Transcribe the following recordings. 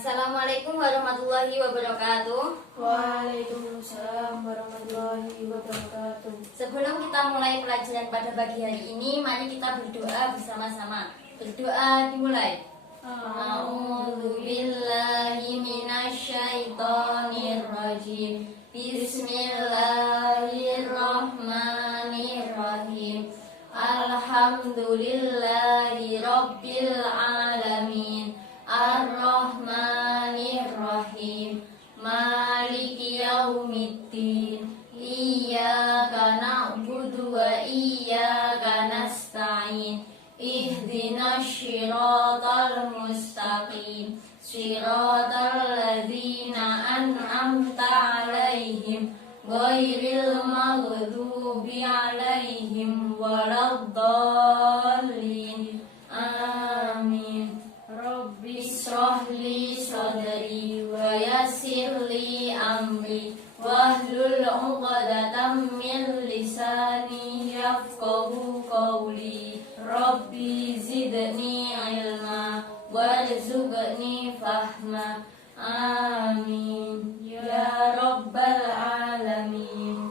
Assalamualaikum warahmatullahi wabarakatuh. Waalaikumsalam warahmatullahi wabarakatuh. Sebelum kita mulai pelajaran pada pagi hari ini, mari kita berdoa bersama-sama. Berdoa dimulai. A'udzu billahi minasyaitonir rajim. Bismillahirrahmanirrahim. Alhamdulillahi rabbil alamin. Ar-Rahmanir-Rahim. Maliki yaumiddin. Iyyaka na'budu wa iyyaka nasta'in. Ihdinas syiratal mustaqim. Syiratal ladzina an'amta 'alaihim ghairil maghdubi 'alaihim waladdallin. Amin. Rabbi shrah li sadri wa yassir li amri wahlul 'uqdatam min lisani yafqahu qawli. Rabbi zidni ilma warzuqni fahma. Amin ya rabbal alamin.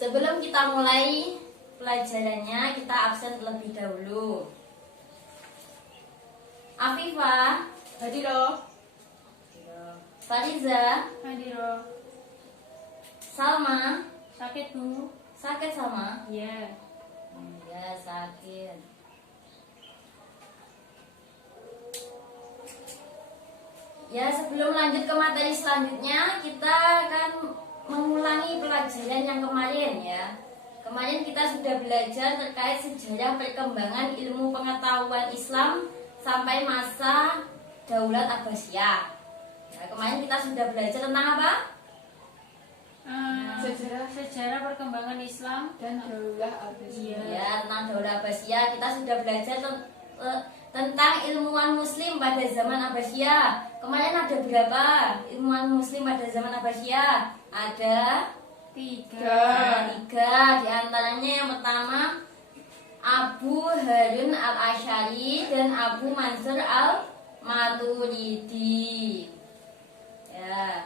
Sebelum kita mulai pelajarannya, kita absen terlebih dahulu. Afifah, Hadiro. Fariza, Hadiro. Salma. Sakit Bu? Sakit Salma? Ya. Ya, sakit. Ya, sebelum lanjut ke materi selanjutnya, kita akan mengulangi pelajaran yang kemarin ya. Kemarin kita sudah belajar terkait sejarah perkembangan ilmu pengetahuan Islam sampai masa Daulat Abbasiyah. Nah, kemarin kita sudah belajar tentang apa? Sejarah perkembangan Islam dan Daulah Abbasiyah. Ya, tentang Daulah Abbasiyah. Kita sudah belajar tentang ilmuwan Muslim pada zaman Abbasiyah. Kemarin ada berapa ilmuwan Muslim pada zaman Abbasiyah? Ada tiga. Di antaranya yang pertama Abu Harun al-Asy'ari dan Abu Mansur al-Maturidi. Ya.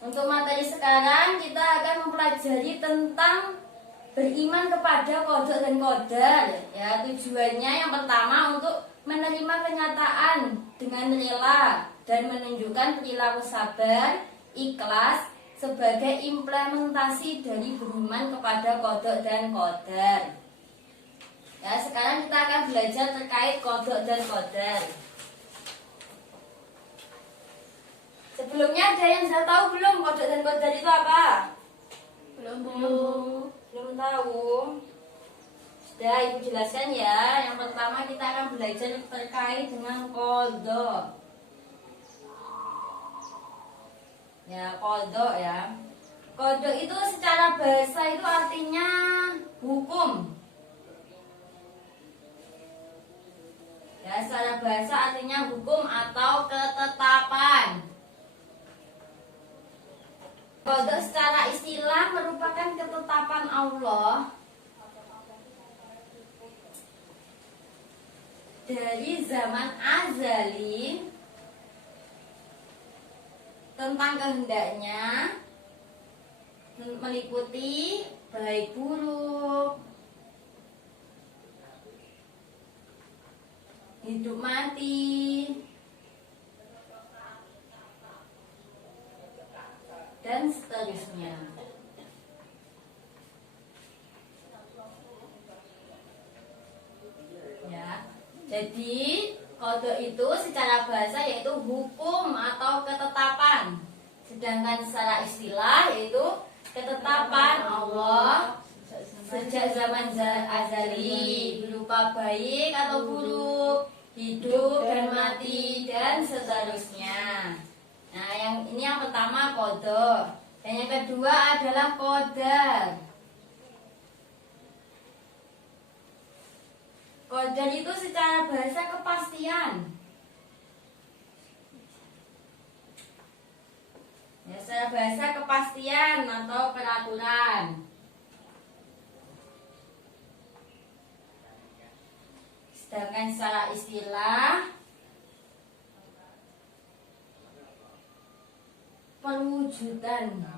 Untuk materi sekarang kita akan mempelajari tentang beriman kepada qada dan qadar. Ya, tujuannya yang pertama untuk menerima kenyataan dengan rela dan menunjukkan perilaku sabar, ikhlas sebagai implementasi dari beriman kepada qada dan qadar. Ya, sekarang kita akan belajar terkait qada dan qadar. Sebelumnya ada yang sudah tahu belum qada dan qadar itu apa? Belum Bu. Belum tahu. Sudah Ibu jelaskan ya. Yang pertama kita akan belajar terkait dengan qada. Ya, qada ya. Qada itu secara bahasa itu artinya hukum. Ya, secara bahasa artinya hukum atau ketetapan. Qada secara istilah merupakan ketetapan Allah dari zaman azali tentang kehendaknya, meliputi baik buruk, hidup mati, dan seterusnya. Ya, jadi qada itu secara bahasa yaitu hukum atau ketetapan, sedangkan secara istilah yaitu ketetapan Allah sejak zaman azali berupa baik atau buruk, hidup dan mati, dan seterusnya. Nah, ini yang pertama qada. Dan yang kedua adalah qadar. Qadar itu secara bahasa kepastian. Ya, secara bahasa kepastian atau peraturan. Sedangkan secara istilah perwujudan.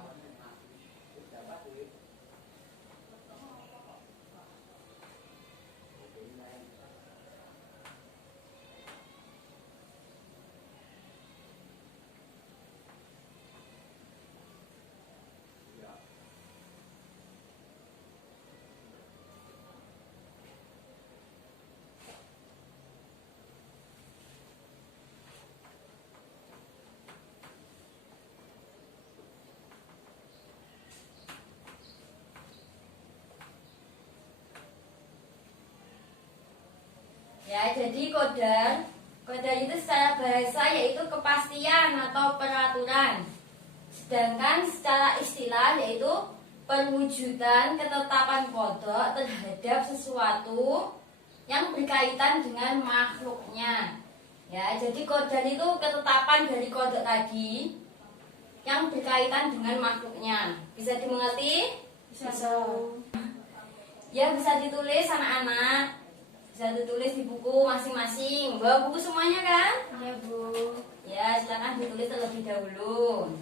Ya, jadi kodar itu secara bahasa yaitu kepastian atau peraturan. Sedangkan secara istilah yaitu perwujudan ketetapan kodok terhadap sesuatu yang berkaitan dengan makhluknya. Ya, jadi kodar itu ketetapan dari kodok tadi yang berkaitan dengan makhluknya. Bisa dimengerti? Bisa. Ya, bisa ditulis anak-anak. Bisa ditulis di buku masing-masing. Bawa buku semuanya kan? Iya, Bu. Ya, silakan ditulis terlebih dahulu.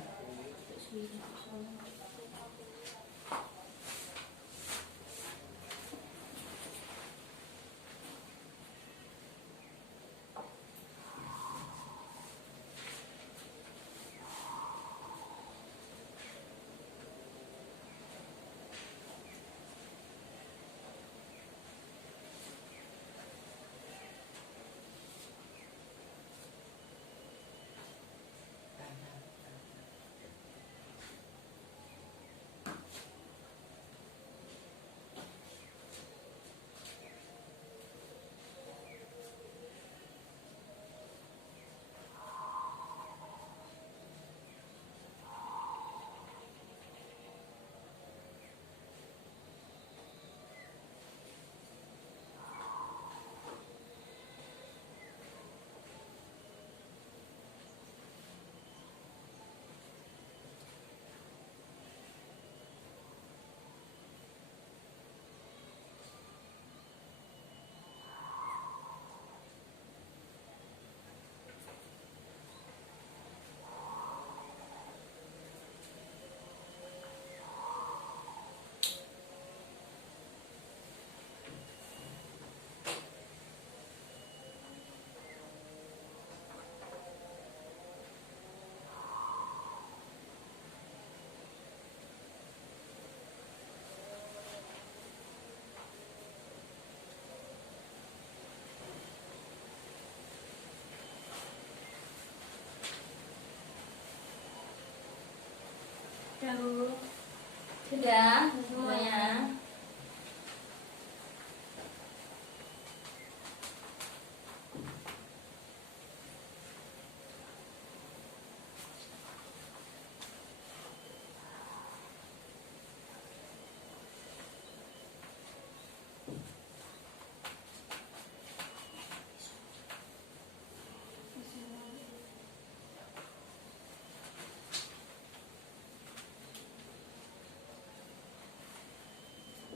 Sudah semuanya.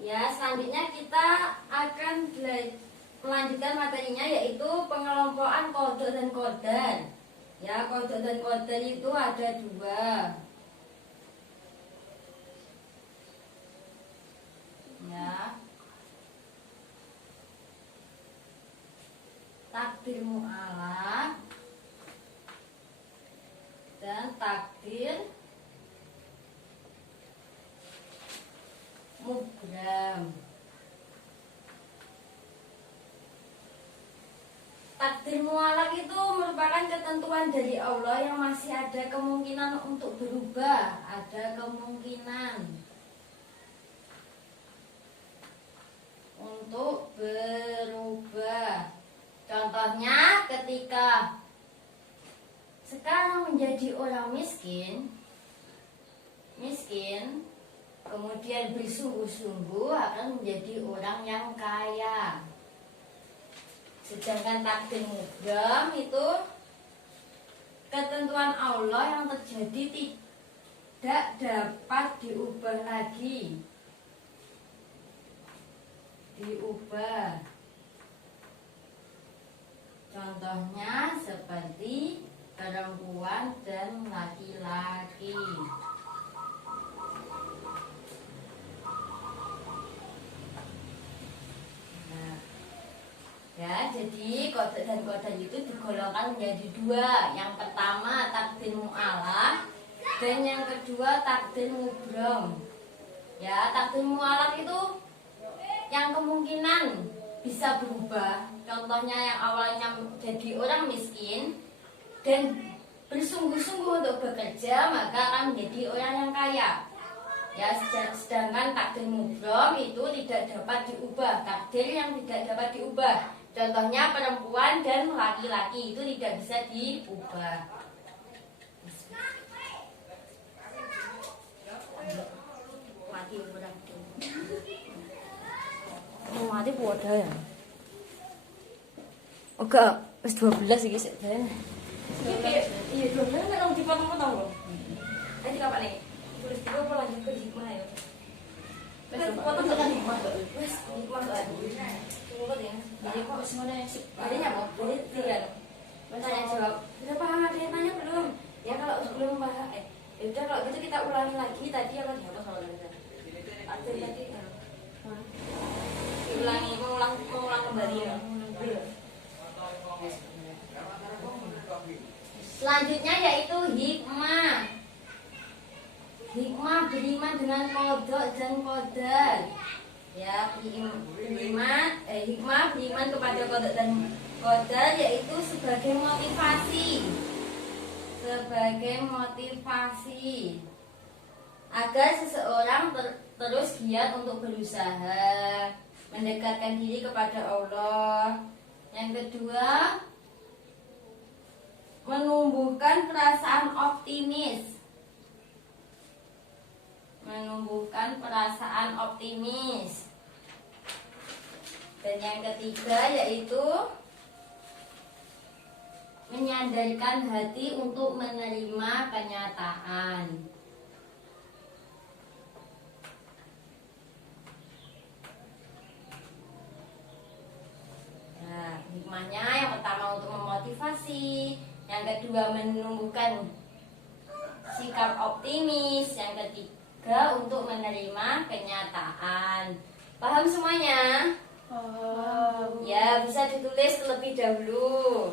Ya, selanjutnya kita akan melanjutkan materinya yaitu pengelompokan kodok dan kodar. Ya, kodok dan kodar itu ada dua. Ya. Takdir mu'alaf dan takdir mubram. Takdir mu'alaf itu merupakan ketentuan dari Allah yang masih ada kemungkinan untuk berubah, ada kemungkinan untuk berubah. Contohnya ketika sekarang menjadi orang miskin, kemudian bersungguh-sungguh akan menjadi orang yang kaya. Sedangkan takdir mubram itu ketentuan Allah yang terjadi tidak dapat diubah lagi. Contohnya seperti perempuan dan laki-laki. jadi kodok dan kodar itu digolongkan menjadi dua. Yang pertama takdir mu'alaf dan yang kedua takdir mubrom. Ya, takdir mu'alaf itu yang kemungkinan bisa berubah. Contohnya yang awalnya jadi orang miskin dan bersungguh-sungguh untuk bekerja, maka akan menjadi orang yang kaya. Ya, sedangkan takdir mubrom itu tidak dapat diubah, takdir yang tidak dapat diubah. Contohnya perempuan dan laki-laki itu tidak bisa diubah. Mati orang itu. Mau mati bodoh ya? Oke, wis 12 iki sik ben. Iya, 12 nek wong dipotong-potong lho. Nanti kapan nih? Tulis dulu apa lanjut ke hikmah ya? Wis potong tekan hikmah kok. Wis hikmah kok. Tunggu ya. Jadi kok wis ngono ya sih. Jadi nyapa? Jadi tinggal. Tanya jawab. Sudah paham ada yang tanya belum? Ya kalau belum paham ya udah kalau gitu kita ulangi lagi tadi apa di apa soalnya? Artinya tadi diulangi, mengulang kembali ya. Selanjutnya yaitu hikmah. Hikmah beriman dengan kodok dan kodar. Ya, hikmah beriman kepada kodok dan kodar yaitu sebagai motivasi. Sebagai motivasi agar seseorang terus giat untuk berusaha mendekatkan diri kepada Allah. Yang kedua, menumbuhkan perasaan optimis. Menumbuhkan perasaan optimis. Dan yang ketiga yaitu menyadarkan hati untuk menerima kenyataan. Nah, hikmahnya yang pertama untuk memotivasi, yang kedua menumbuhkan sikap optimis, yang ketiga untuk menerima kenyataan. Paham semuanya? Ya, bisa ditulis terlebih dahulu.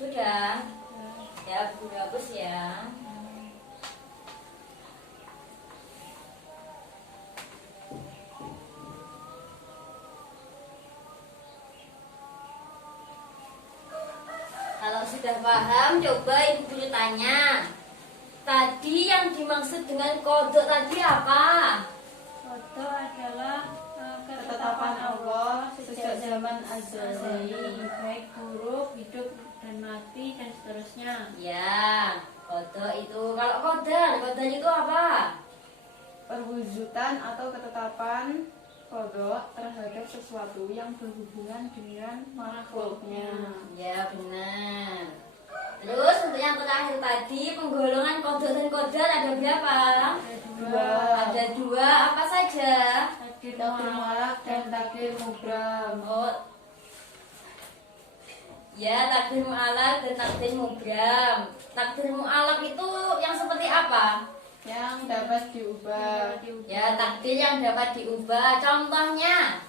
Sudah? Ya, Bu, bagus ya. Kalau sudah paham, coba Ibu Guru tanya. Tadi yang dimaksud dengan kodok tadi apa? Kodok adalah ketetapan Allah sejak zaman azali, baik buruk, hidup dan mati dan seterusnya. Ya, kodok itu. Kalau kodar itu apa? Perwujudan atau ketetapan kodok terhadap sesuatu yang berhubungan dengan makhluknya. Ya, benar. Terus untuk yang terakhir tadi, penggolongan kodok dan kodar ada berapa? Ada dua. Apa saja? Takdir Takdir mu'alaf mu'alaf dan takdir mubram. Oh, ya, takdir mu'alaf dan takdir mubram. Takdir mu'alaf itu yang seperti apa? Yang dapat diubah. Ya, takdir yang dapat diubah. Contohnya,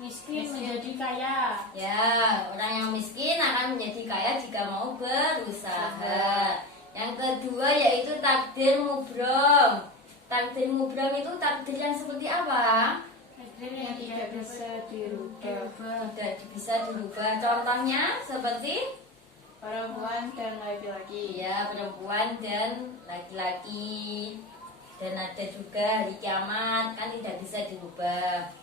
miskin menjadi kaya. ya, orang yang miskin akan menjadi kaya jika mau berusaha. Yang kedua yaitu takdir mubram. Takdir mubram itu takdir yang seperti apa? Takdir Yang tidak bisa dirubah. diubah. Tidak bisa dirubah. Contohnya seperti Perempuan dan laki-laki. ya perempuan dan laki-laki. Dan ada juga hari kiamat kan tidak bisa dirubah.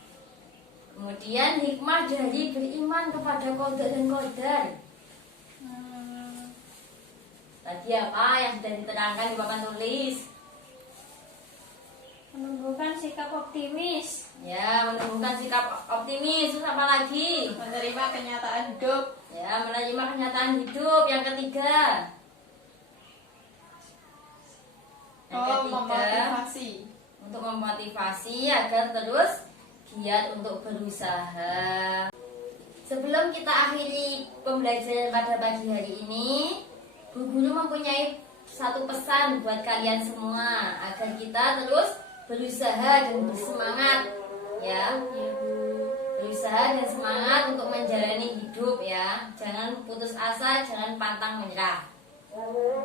Kemudian hikmah dari beriman kepada qada dan qadar. Tadi apa yang sudah diterangkan di papan tulis? Menumbuhkan sikap optimis. Ya, menumbuhkan sikap optimis. Terus apa lagi? Menerima kenyataan hidup. Ya, menerima kenyataan hidup. Yang ketiga. Memotivasi. Untuk memotivasi agar terus giat untuk berusaha. Sebelum kita akhiri pembelajaran pada pagi hari ini, Bu Guru mempunyai satu pesan buat kalian semua agar kita terus berusaha dan bersemangat, ya. Berusaha dan semangat untuk menjalani hidup, ya. Jangan putus asa, jangan pantang menyerah.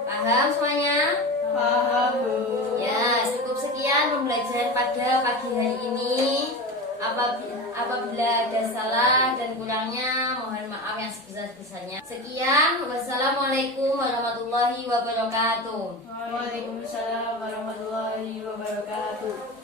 Paham semuanya? Paham, Bu. Ya, cukup sekian pembelajaran pada pagi hari ini. Apabila ada salah dan kurangnya, mohon maaf yang sebesar-besarnya. Sekian, wassalamualaikum warahmatullahi wabarakatuh. Waalaikumsalam warahmatullahi wabarakatuh.